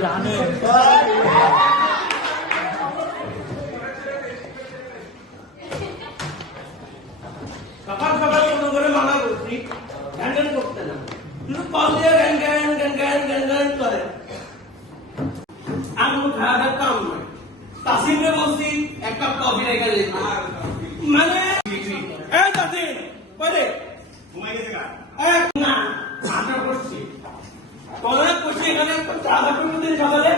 জানে সকাল করছি ধ্যান ধ্যান করতে না শুধু কল দিয়ে গ্যান গ্যান গ্যান গ্যান গ্যান গ্যান মানে এই তাসিম বলে করছি এখানে চা খাবেন প্রতিদিন সকালে?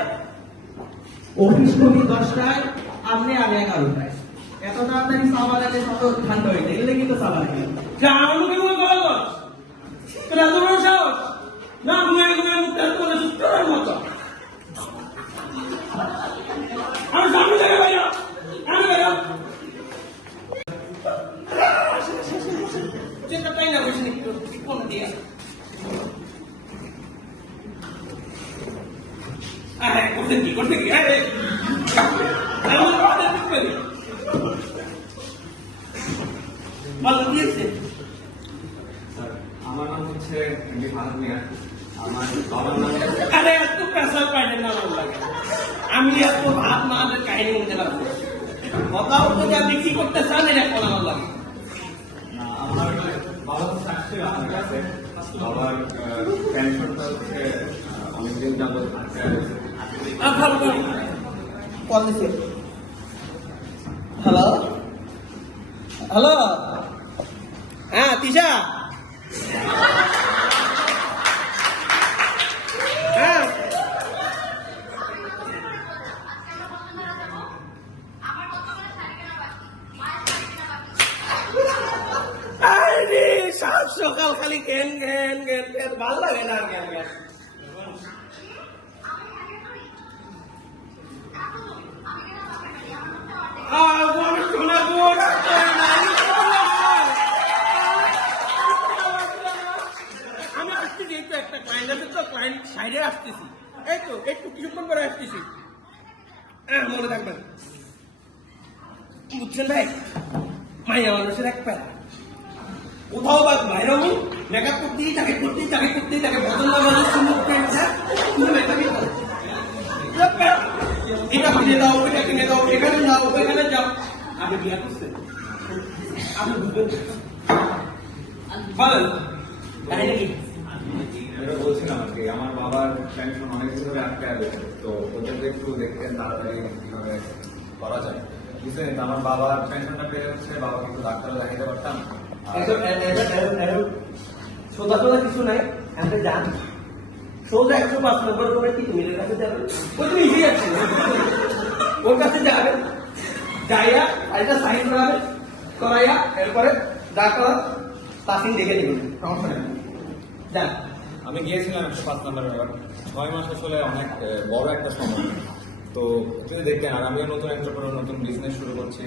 অফিস করি দশটায়, আপনি আগে এগারোটায়। এত তাড়াতাড়ি চা বানালে তত ঠান্ডা হয়ে যায়। এগুলো কিন্তু চা বানাই আমার মুখে না, ঘুমায় ঘুমায় মুখ মতো আমি সামনে থেকে বাইরে আমি বাইরে চেষ্টা পাই না বুঝিনি কোন দিয়ে হ্যাঁ করতে কি করতে কি হ্যাঁ আমার কথা ঠিক করি বলো দিয়েছে স্যার আমার নাম হচ্ছে এমডি ফাহাদ মিয়া আমার বাবার নাম আরে এত প্রেসার পাইলে না ভালো লাগে আমি এত ভাত মধ্যে লাগবো করতে চান এটা কোনো লাগে। আমার বাবা কাছে বাবার হচ্ছে অনেকদিন যাবত হ্যালো হ্যালো হ্যাঁ তিশা হ্যাঁ আরে সাত সকাল খালি জ্ঞান জ্ঞান জ্ঞান জ্ঞান ভালো লাগে না জ্ঞান জ্ঞান আর এই একটা তো সাইডে আসতেছি। একটু আসতেছি। হ্যাঁ মনে বুঝছেন ভাই? মাইয়া মানুষের এক প্যারা কোথাও বা বাইরে আমি মেকআপ করতেই থাকে করতেই থাকে করতেই থাকে। বদল না বদল সুন্দর মেকআপই প্যারা। এটা কিনে দাও ওইটা কিনে দাও এখানে যাও ওইখানে যাও। আপনি বিয়া করছেন আপনি বুঝবেন বলেন কাহিনী কি? এটা বলছিলাম আর কি আমার বাবার পেনশন অনেকদিন ধরে আটকে আছে তো ওদেরকে একটু দেখতেন তাড়াতাড়ি কীভাবে করা যায়। বুঝলেন? তো আমার বাবার পেনশনটা পেয়ে হচ্ছে বাবাকে একটু ডাক্তারও দেখাতে পারতাম। সোজা সোজা কিছু নাই আপনি যান সোজা একশো পাঁচ নম্বর করে কি তুমি কাছে যাবেন ওই যাচ্ছে ওর কাছে যাবেন যাইয়া এটা সাইন করাইয়া এরপরে ডাক্তার তাসিন দেখে নেবেন সমস্যা নেই। যান। আমি গিয়েছিলাম একশো পাঁচ নাম্বার ব্যাপার ছয় মাস আসলে অনেক বড় একটা সময়। তো যদি দেখতেন আর আমিও নতুন এন্টারপ্রেনার নতুন বিজনেস শুরু করছি।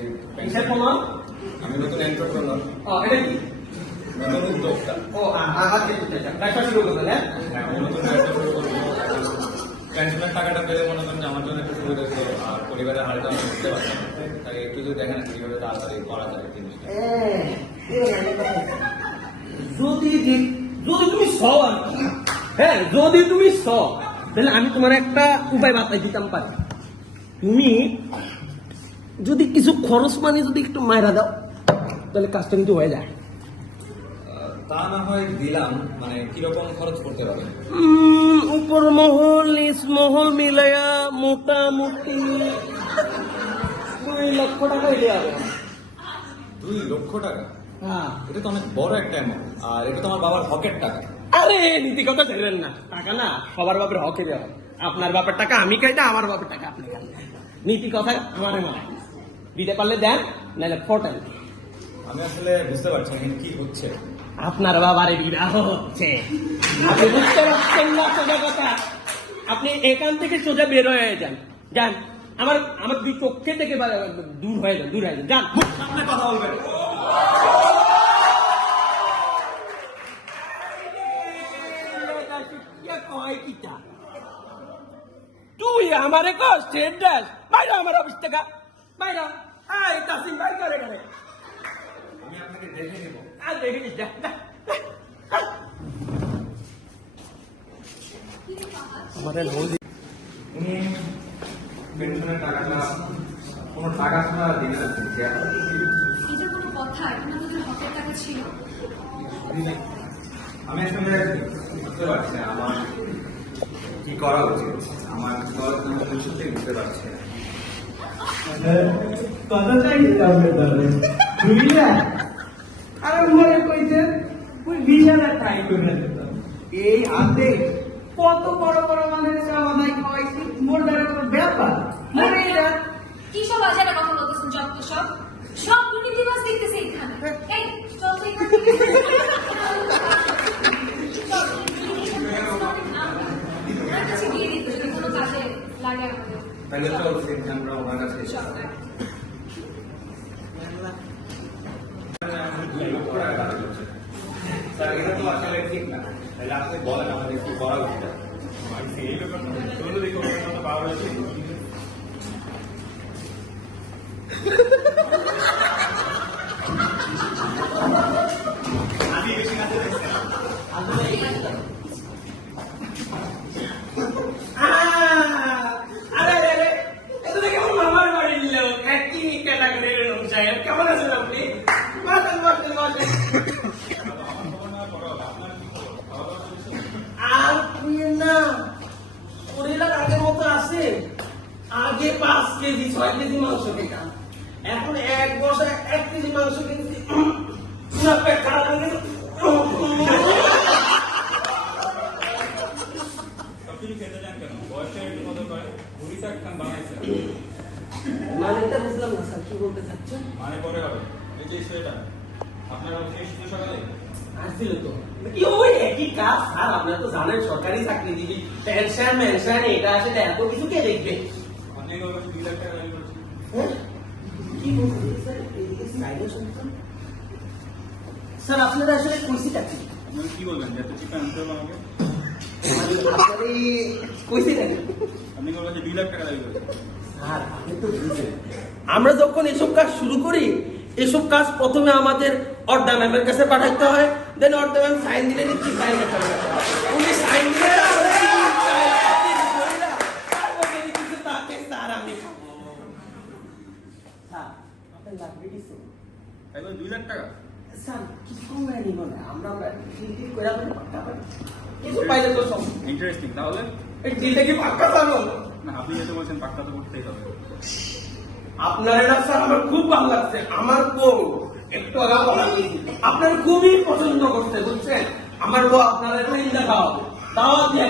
আমি নতুন এন্টারপ্রেনার ও এটা কি নতুন উদ্যোক্তা ও আগে ব্যবসা শুরু করবেন হ্যাঁ হ্যাঁ আমি নতুন ব্যবসা শুরু করব পেনশনের টাকাটা পেলে মনে করেন আমার জন্য একটু সুবিধা ছিল আর পরিবারের হালটা আমি বুঝতে পারতাম তাই একটু যদি দেখেন কীভাবে তাড়াতাড়ি করা যায় জিনিসটা যদি যদি তুমি স হ্যাঁ যদি তুমি স তাহলে আমি তোমার একটা উপায় বাতাই দিতাম পারি তুমি যদি কিছু খরচ মানে যদি একটু মায়েরা দাও তাহলে কাজটা কিন্তু হয়ে যায়। তা না হয় দিলাম মানে কীরকম খরচ করতে পারবে উম, উপর মহল নিচ মহল মিলাইয়া মোটামুটি দুই লক্ষ টাকা হইলে হবে। দুই লক্ষ টাকা? হ্যাঁ। এটা তো অনেক বড় একটা অ্যামাউন্ট আর এটা তো আমার বাবার হকের টাকা। আরে নীতি কথা ছেড়েন না। টাকা না সবার বাপের হকে দেওয়া আপনার বাপের টাকা আমি খাই না আমার বাপের টাকা আপনি নীতি কথা আমার মনে। দিতে পারলে দেন নাহলে ফোটেন। আমি আসলে বুঝতে পারছি না এখানে কি হচ্ছে। আপনার বাবার বিবাহ হচ্ছে। আপনি বুঝতে পারছেন না সোজা কথা। আপনি এখান থেকে সোজা বের হয়ে যান। যান। আমার আমার দুই চোখে থেকে দূর হয়ে যান দূর হয়ে যান। যান। সামনে কথা বলবেন। তুই আমারে কষ্ট বাইরে আমার অফিস থেকে। বাইরে। এই তাসিম ভাই করে করে আমি আপনাকে দেখে নেব। আর দেখে নিস যা। যা, যা। উনি পেনশনের টাকাটা কোনো টাকা ছাড়া দিবে এটা কোনো কথা এটা না হকের টাকা ছিল। আমি আসলে বুঝতে পারছি না আমার কি করা উচিত? আমার কি করা উচিত? বুঝতে পারছি না। কত চাইছিলাম তাহলে দুই লাখ আর মনে কইছে ওই বিশ হাজার টাকা করে এই হাতে কত বড় বড় মানুষ আমাদের নাই খাওয়াইছি মোর দ্বারা কোনো ব্যাপার মনে এটা কি সব আজারে কথা বলতেছেন যত সব সব দুর্নীতিবাজ দেখতেছে এখানে এই চল তো এখান থেকে। চল, ওনার কাছে দিয়ে দিতে যদি কোনো কাজে লাগে আমাদের তাহলে চলছে আমরা ওনার কাছে চল, দুই লক্ষ টাকা দাবি করছে। স্যার এটা তো আসলে ঠিক না তাহলে আপনি বলেন আমাদের কি করা উচিত আরে ক্যাটাগরির কেমন আছেন আপনি? বসেন বসেন বসেন। আর তুই না শরীরের আগের মতো আছে? আগে পাঁচ কেজি, ছয় কেজি মাংস খেতাম। এখন এক বছর এক কেজি মাংস কিনছি পুরো পেট খারাপ হয়ে গেছে আপনি খেতে চান কেন বয়সটা একটু মতো করে ভুড়ি শাক খান বানাইছে মানেটা বুঝলাম না স্যার কি বলতে চাচ্ছেন? মানে পরে হবে। এই যে সেটা আপনার অফিস শুধু সকালে? আসছিল তো। কি ওই একই কাজ স্যার আপনারা তো জানেন সরকারি চাকরিজীবী পেনশন মেনশন এটা আছে এত কিছু কে দেখবে? অনেক অবশ্য দুই লাখ টাকা দাবি হ্যাঁ? কি বলছেন স্যার? এদিকে সাইডে শুনছেন স্যার আপনারা আসলে কইছিটা কি কি বলবেন এত চিপে আনতে হবে আমাকে? মানে আপনার এই আপনি বলবেন যে দুই লাখ টাকা দাবি স্যার আমরা যখন এসব কাজ শুরু করি এসব কাজ প্রথমে আমাদের অর্ডা ম্যামের কাছে পাঠাইতে হয় দেন অর্ডা ম্যাম সাইন দিলে নিচ্ছি সাইন উনি সাইন দিলে স্যার। স্যার, দুই লাখ টাকা স্যার, কিছু নিব না। আমরা। কিছু পাইলে তো সব। ইন্টারেস্টিং তাহলে এই ডিলটা কি পাক্কা জানো? আপনার এটা স্যার আমার খুব ভালো লাগছে, আমার বউ, একটু আপনার খুবই পছন্দ করতে বুঝছেন? আমার বউ আপনার দিয়ে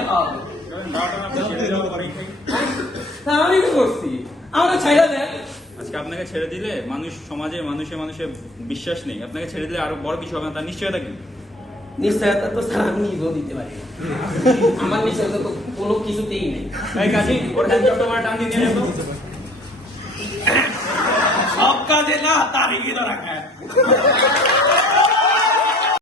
আপনাকে ছেড়ে দিলে মানুষ সমাজে মানুষে মানুষে বিশ্বাস নেই। আপনাকে ছেড়ে দিলে আরও বড় কিছু হবে না, তার নিশ্চয়তা কি? নিশ্চয়তা তো স্যার আমি নিজেও দিতে পারি। আমার নিশ্চয়তা তো কোনো কিছুতেই নেই সব কাজে না তারিখে ধরা খায়